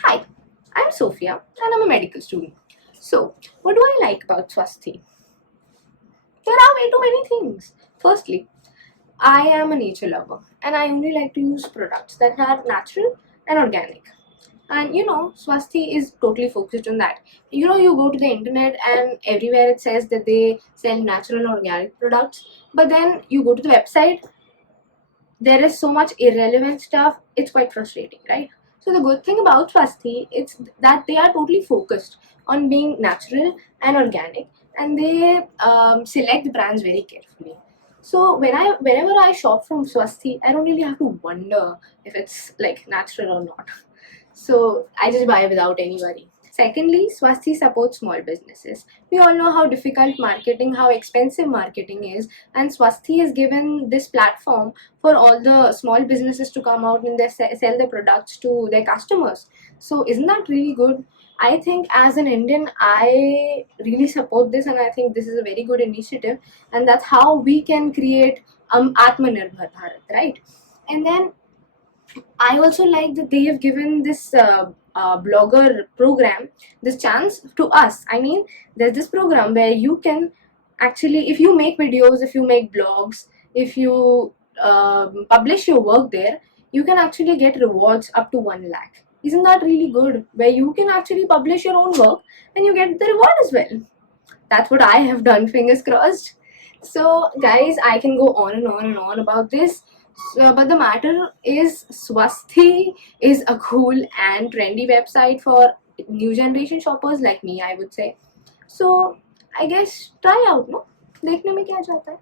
Hi, I'm Sofia and I'm a medical student. So, what do I like about SWASHTHY? There are way too many things. Firstly, I am a nature lover and I only like to use products that are natural and organic. And SWASHTHY is totally focused on that. You go to the internet and everywhere it says that they sell natural and organic products, but then you go to the website, there is so much irrelevant stuff. It's quite frustrating, right? So the good thing about Swasthi, it's that they are totally focused on being natural and organic, and they select the brands very carefully. So whenever I shop from Swasthi, I don't really have to wonder if it's like natural or not. So I just buy without any worry. Secondly, Swasthi supports small businesses. We all know how difficult marketing, how expensive marketing is, and Swasthi has given this platform for all the small businesses to come out and sell their products to their customers. So isn't that really good? I think as an Indian, I really support this, and I think this is a very good initiative, and that's how we can create Atmanirbhar Bharat, right? And then I also like that they have given this blogger program this chance to us. I mean, there's this program where you can actually, if you make videos, if you make blogs, if you publish your work there, you can actually get rewards up to 1 lakh. Isn't that really good? Where you can actually publish your own work and you get the reward as well. That's what I have done, fingers crossed. So guys, I can go on and on and on about this. So, but the matter is, Swasthi is a cool and trendy website for new generation shoppers like me, I would say. So I guess try out, no? देखने में क्या जाता है?